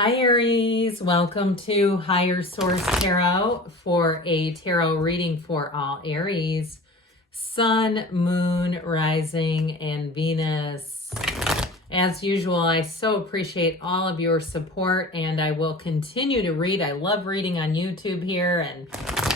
Hi Aries, welcome to Higher Source Tarot for a tarot reading for all Aries, Sun, Moon, Rising, and Venus. As usual, I so appreciate all of your support and I will continue to read. I love reading on YouTube here and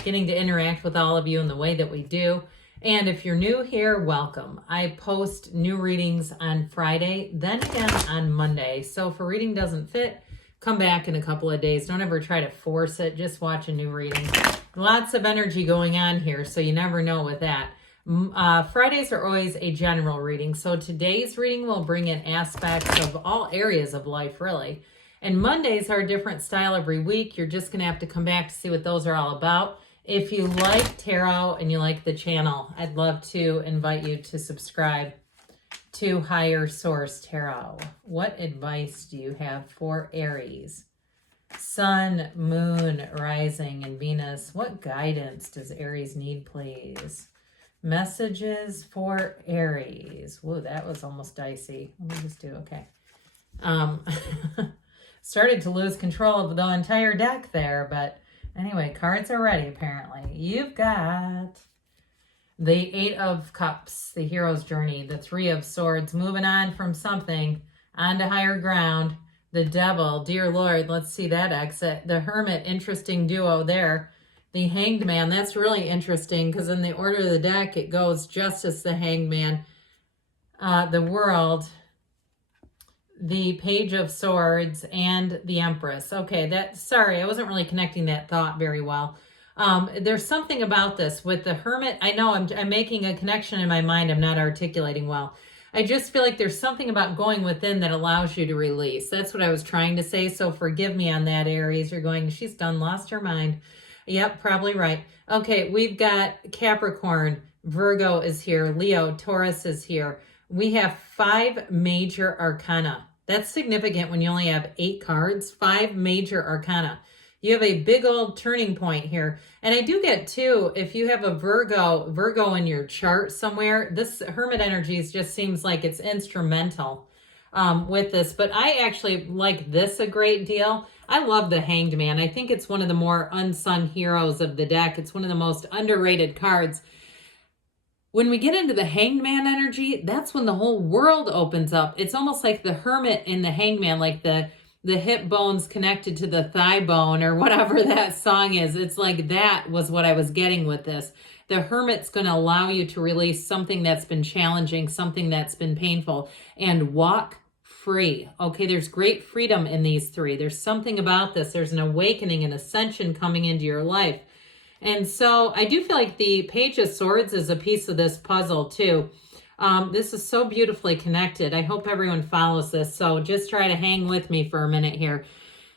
getting to interact with all of you in the way that we do. And if you're new here, welcome. I post new readings on Friday, then again on Monday. So if a reading doesn't fit, come back in a couple of days. Don't ever try to force it. Just watch a new reading. Lots of energy going on here, so you never know with that. Fridays are always a general reading. So today's reading will bring in aspects of all areas of life, really. And Mondays are a different style every week. You're just going to have to come back to see what those are all about. If you like tarot and you like the channel, I'd love to invite you to subscribe to Higher Source Tarot. What advice do you have for Aries? Sun, Moon, Rising, and Venus. What guidance does Aries need, please? Messages for Aries. Whoa, that was almost dicey. Let me just do, okay. Started to lose control of the entire deck there, but anyway, cards are ready, apparently. You've got the Eight of Cups, the hero's journey, the Three of Swords, moving on from something onto higher ground. The Devil, dear Lord, let's see that exit. The Hermit, interesting duo there. The Hanged Man, that's really interesting because in the order of the deck, it goes Justice, the Hanged Man, the World, the Page of Swords, and the Empress. Okay, sorry, I wasn't really connecting that thought very well. There's something about this with the Hermit. I know I'm making a connection in my mind. I'm not articulating well. I just feel like there's something about going within that allows you to release. That's what I was trying to say. So forgive me on that, Aries. You're going, she's done, lost her mind. Yep, probably right. Okay, we've got Capricorn, Virgo is here, Leo, Taurus is here. We have 5 major arcana. That's significant when you only have 8 cards, 5 major arcana. You have a big old turning point here. And I do get too, if you have a Virgo in your chart somewhere, this Hermit energies just seems like it's instrumental with this. But I actually like this a great deal. I love the Hanged Man. I think it's one of the more unsung heroes of the deck. It's one of the most underrated cards. When we get into the Hanged Man energy, that's when the whole world opens up. It's almost like the Hermit and the Hanged Man, like the hip bone's connected to the thigh bone or whatever that song is. It's like that was what I was getting with this. The Hermit's going to allow you to release something that's been challenging, something that's been painful, and walk free. Okay, there's great freedom in these 3. There's something about this. There's an awakening, an ascension coming into your life. And so I do feel like the Page of Swords is a piece of this puzzle too. This is so beautifully connected. I hope everyone follows this. So just try to hang with me for a minute here.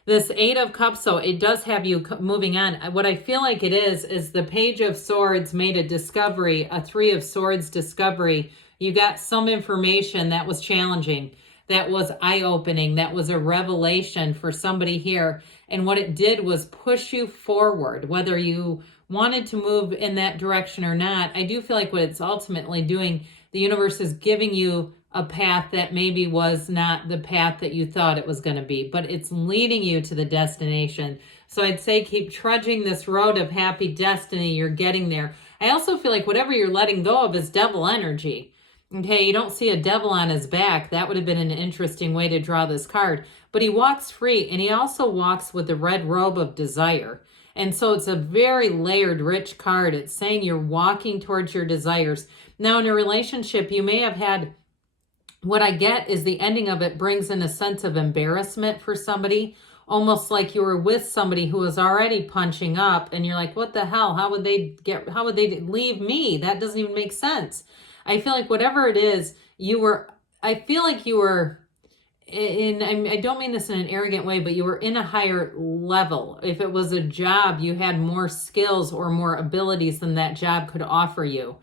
This 8 of Cups, so it does have you moving on. What I feel like it is the Page of Swords made a discovery, a 3 of Swords discovery. You got some information that was challenging, that was eye-opening, that was a revelation for somebody here. And what it did was push you forward, whether you wanted to move in that direction or not. I do feel like what it's ultimately doing, the universe is giving you a path that maybe was not the path that you thought it was going to be, but it's leading you to the destination. So I'd say keep trudging this road of happy destiny. You're getting there. I also feel like whatever you're letting go of is devil energy. Okay, you don't see a devil on his back. That would have been an interesting way to draw this card. But he walks free, and he also walks with the red robe of desire. And so it's a very layered, rich card. It's saying you're walking towards your desires. Now, in a relationship, you may have had, what I get is the ending of it brings in a sense of embarrassment for somebody, almost like you were with somebody who was already punching up, and you're like, what the hell? How would they leave me? That doesn't even make sense. I feel like whatever it is, I don't mean this in an arrogant way, but you were in a higher level. If it was a job, you had more skills or more abilities than that job could offer you.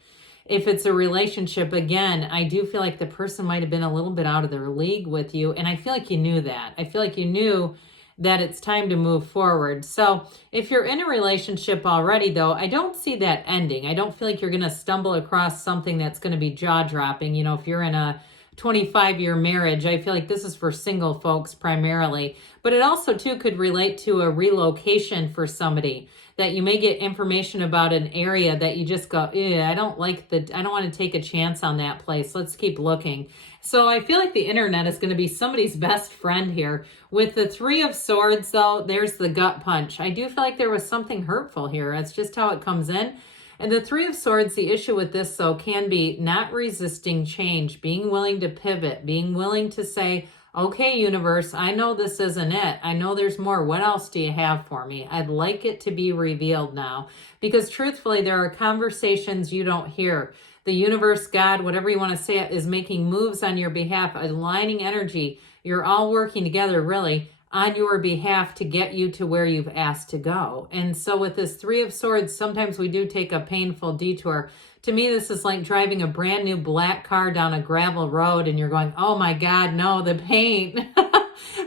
If it's a relationship, again, I do feel like the person might have been a little bit out of their league with you. And I feel like you knew that. I feel like you knew that it's time to move forward. So if you're in a relationship already, though, I don't see that ending. I don't feel like you're going to stumble across something that's going to be jaw-dropping. You know, if you're in a 25-year marriage. I feel like this is for single folks primarily, but it also too could relate to a relocation for somebody, that you may get information about an area that you just go, I don't want to take a chance on that place. Let's keep looking. So I feel like the internet is going to be somebody's best friend here. With the Three of Swords, though, there's the gut punch. I do feel like there was something hurtful here. That's just how it comes in. And the Three of Swords, the issue with this, though, can be not resisting change, being willing to pivot, being willing to say, okay, universe, I know this isn't it. I know there's more. What else do you have for me? I'd like it to be revealed now. Because truthfully, there are conversations you don't hear. The universe, God, whatever you want to say, is making moves on your behalf, aligning energy. You're all working together, really, on your behalf to get you to where you've asked to go. And so with this Three of Swords, sometimes we do take a painful detour. To me, this is like driving a brand new black car down a gravel road and you're going, oh my God, no, the paint.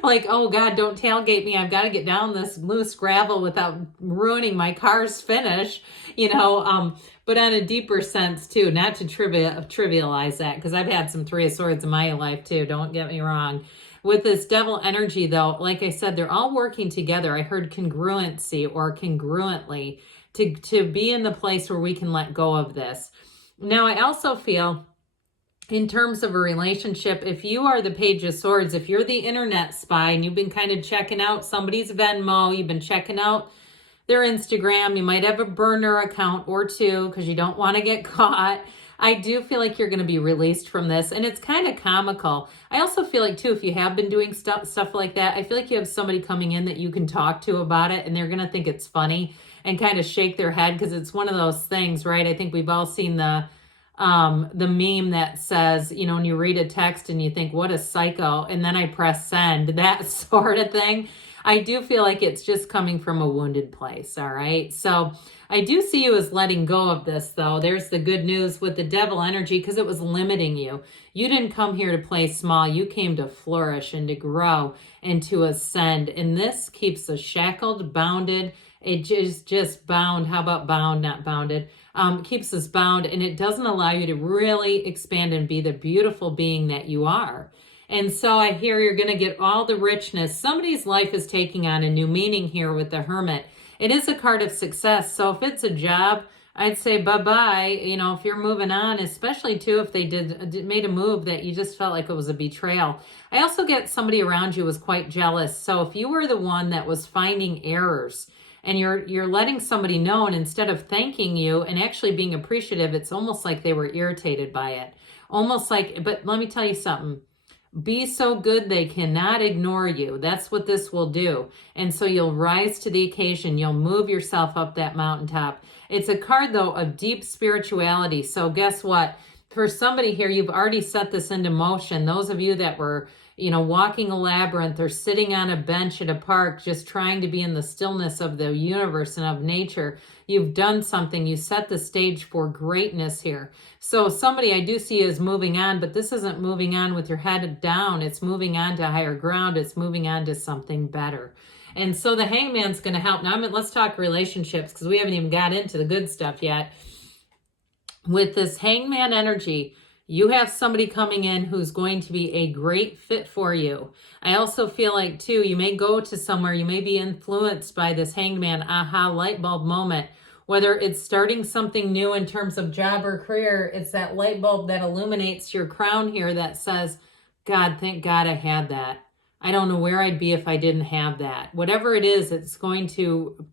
Like, oh God, don't tailgate me. I've got to get down this loose gravel without ruining my car's finish, but on a deeper sense too, not to trivialize that, because I've had some Three of Swords in my life too, don't get me wrong. With this devil energy though, like I said, they're all working together. I heard congruency or congruently to be in the place where we can let go of this. Now, I also feel in terms of a relationship, if you are the Page of Swords, if you're the internet spy and you've been kind of checking out somebody's Venmo, you've been checking out their Instagram, you might have a burner account or two because you don't want to get caught. I do feel like you're going to be released from this, and it's kind of comical. I also feel like, too, if you have been doing stuff like that, I feel like you have somebody coming in that you can talk to about it, and they're going to think it's funny and kind of shake their head because it's one of those things, right? I think we've all seen the meme that says, when you read a text and you think, what a psycho, and then I press send, that sort of thing. I do feel like it's just coming from a wounded place, all right? So I do see you as letting go of this, though. There's the good news with the devil energy, because it was limiting you. You didn't come here to play small. You came to flourish and to grow and to ascend. And this keeps us shackled, bounded. It is just bound. How about bound, not bounded? Keeps us bound, and it doesn't allow you to really expand and be the beautiful being that you are. And so I hear you're going to get all the richness. Somebody's life is taking on a new meaning here with the Hermit. It is a card of success. So if it's a job, I'd say bye-bye. If you're moving on, especially too if they made a move that you just felt like it was a betrayal. I also get somebody around you was quite jealous. So if you were the one that was finding errors and you're letting somebody know, and instead of thanking you and actually being appreciative, it's almost like they were irritated by it. Almost like, but let me tell you something. Be so good they cannot ignore you. That's what this will do. And so you'll rise to the occasion. You'll move yourself up that mountaintop. It's a card, though, of deep spirituality. So guess what? For somebody here, you've already set this into motion. Those of you that were, walking a labyrinth or sitting on a bench at a park, just trying to be in the stillness of the universe and of nature, you've done something. You set the stage for greatness here. So somebody I do see is moving on, but this isn't moving on with your head down. It's moving on to higher ground. It's moving on to something better. And so the Hangman's going to help. Now, let's talk relationships, because we haven't even got into the good stuff yet. With this Hangman energy, you have somebody coming in who's going to be a great fit for you. I also feel like, too, you may go to somewhere, you may be influenced by this Hangman aha light bulb moment. Whether it's starting something new in terms of job or career, it's that light bulb that illuminates your crown here that says, God, thank God I had that. I don't know where I'd be if I didn't have that. Whatever it is, it's going to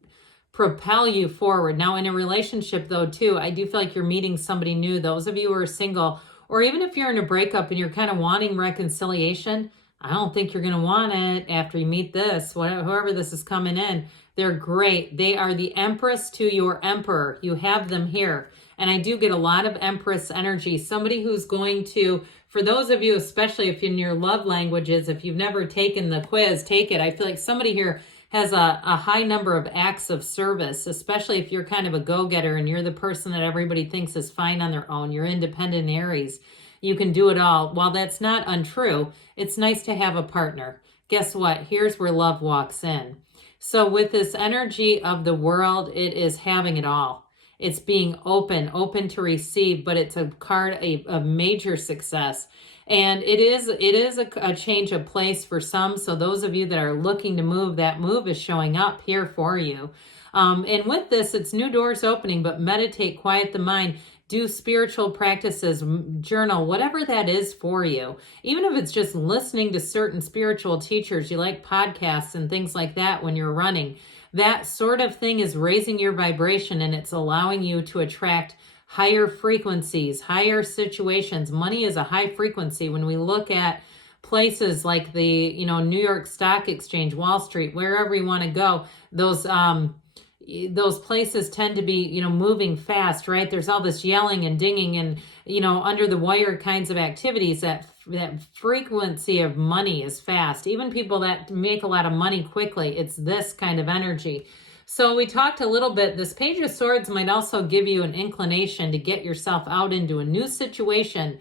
propel you forward. Now, in a relationship, though, too, I do feel like you're meeting somebody new. Those of you who are single, or even if you're in a breakup and you're kind of wanting reconciliation, I don't think you're going to want it after you meet this, whoever this is coming in. They're great. They are the Empress to your Emperor. You have them here. And I do get a lot of Empress energy. Somebody who's going to, for those of you, especially if in your love languages, if you've never taken the quiz, take it. I feel like somebody here has a high number of acts of service, especially if you're kind of a go-getter and you're the person that everybody thinks is fine on their own. You're independent Aries. You can do it all. While that's not untrue, it's nice to have a partner. Guess what? Here's where love walks in. So with this energy of the world, it is having it all. It's being open to receive, but it's a card, a major success. And it is a change of place for some. So those of you that are looking to move, that move is showing up here for you. And with this, it's new doors opening, but meditate, quiet the mind, do spiritual practices, journal, whatever that is for you. Even if it's just listening to certain spiritual teachers, you like podcasts and things like that when you're running, that sort of thing is raising your vibration, and it's allowing you to attract higher frequencies, higher situations. Money is a high frequency. When we look at places like the, New York Stock Exchange, Wall Street, wherever you want to go, those places tend to be, moving fast, right? There's all this yelling and dinging and, under the wire kinds of activities. That frequency of money is fast. Even people that make a lot of money quickly, it's this kind of energy. So we talked a little bit, this Page of Swords might also give you an inclination to get yourself out into a new situation.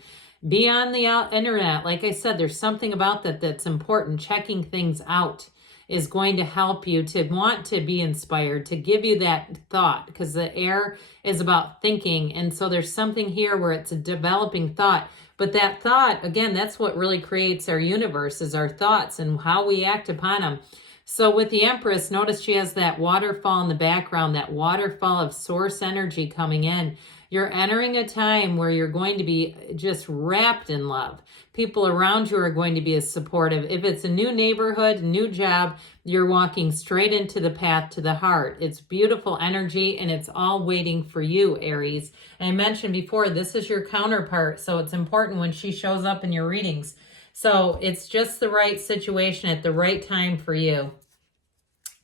Be on the internet. Like I said, there's something about that that's important. Checking things out is going to help you to want to be inspired, to give you that thought, because the air is about thinking. And so there's something here where it's a developing thought. But that thought, again, that's what really creates our universe, is our thoughts and how we act upon them. So with the Empress, notice she has that waterfall in the background, that waterfall of source energy coming in. You're entering a time where you're going to be just wrapped in love. People around you are going to be as supportive. If it's a new neighborhood, new job, you're walking straight into the path to the heart. It's beautiful energy, and it's all waiting for you, Aries. And I mentioned before, this is your counterpart, so it's important when she shows up in your readings. So it's just the right situation at the right time for you.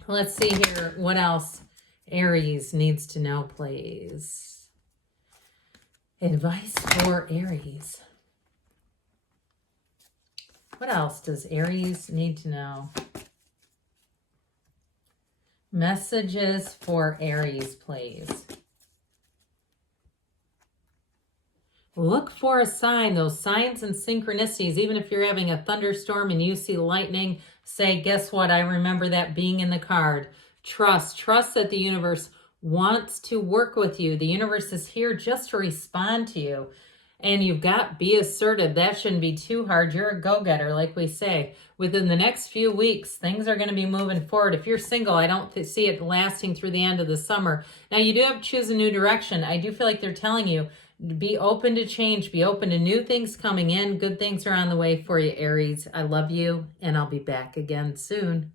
Let's see here what else Aries needs to know, please. Advice for Aries. What else does Aries need to know? Messages for Aries, please. Look for a sign, those signs and synchronicities. Even if you're having a thunderstorm and you see lightning, say, guess what? I remember that being in the card. Trust that the universe wants to work with you. The universe is here just to respond to you. And you've got, be assertive. That shouldn't be too hard. You're a go-getter, like we say. Within the next few weeks, things are going to be moving forward. If you're single, I don't see it lasting through the end of the summer. Now, you do have to choose a new direction. I do feel like they're telling you, be open to change. Be open to new things coming in. Good things are on the way for you, Aries. I love you, and I'll be back again soon.